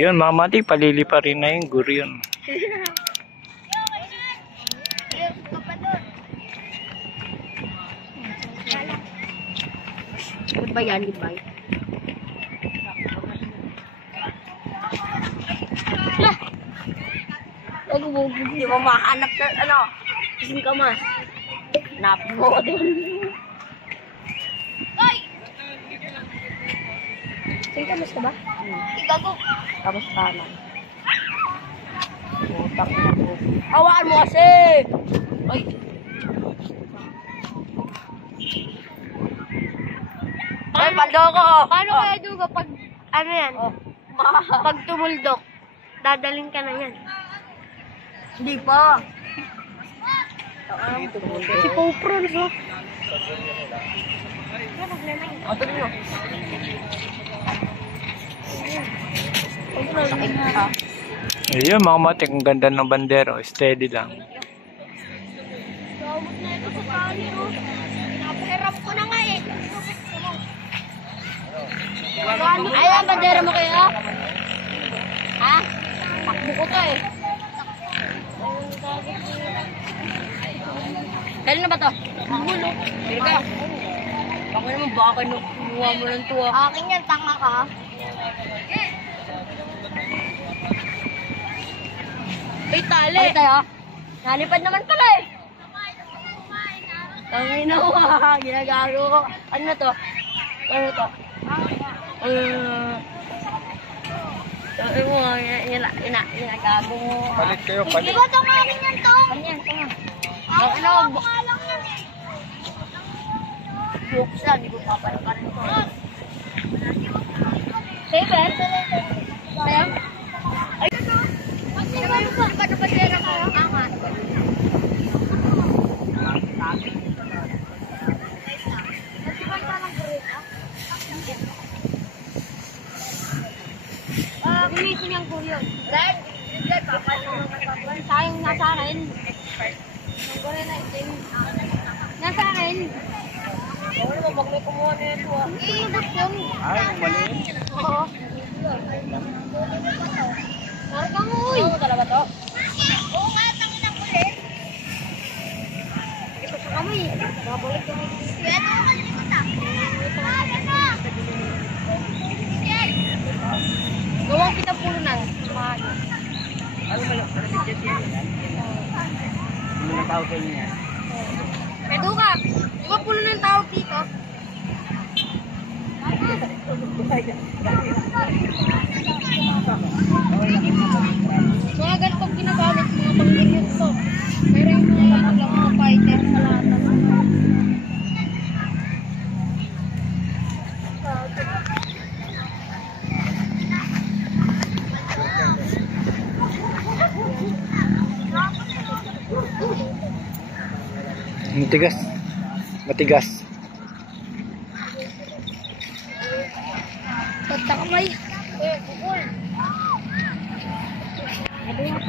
Ayun, mamati, palili pa rin na yung guro yun. Goodbye yan, goodbye. Hindi mo makahanap sa ano, kasing kamas. Hanapin mo ko din. Sige, kamas ka ba? Igago. Kamas ka naman. Utak na po. Hawaan mo kasi! Ay! Ay, paldo ko! Paano kaya dugo pag, ano yan? Pag tumuldok, dadalhin ka na yan. Hindi pa. Si Poprons, oh. Ito nyo. Ayun, mga mati, ang ganda ng bandero. Steady lang. Gawag na ito sa kani, oh. Napahirap ko na nga, eh. Ayan, bandera mo kayo, oh. Ha? Takbo ko to, eh. Kailan na ba to? Magulo. Pero ka. Ako naman baka kinuha mo lang to, ah. Akin yan, tanga ka. Ay, tali. Ay, tayo. Nalipad naman pala, eh. Tangina ko, ha. Ginagago ko. Ano na to? Ano to? Ano mo, ginagago mo. Palit kayo, palit. Hindi ba itong akin yan, Tong? Ganyan, tanga. Ano? Buksan, hindi ko papalakarin ko. Saber? Kaya? Ay, ano? Paano ba sila ka? Angat. Gumitin yung kuyo. Red, sayang nasa akin. Nasa akin. Ano mo, pag may kumuha na ito, ah. Iibot yun. Ay, mali. Oo. Marka mo, uy. Oo, talaga to? Oo nga, tangin ang kulit. Ito sa kami. Babalik kami. Yan ako kalimut, ah. Gawang kita pulunan. Ano ba yung bidget yan? Ano na tawag kayo niya? Edo ka. Di ba pulunan tawag dito? Mga ganitong ginagamit mga pang-million to. Pero yung mga fighter sa lahat. Matigas. Matigas. Pagka kamay. Bukol. Ano yung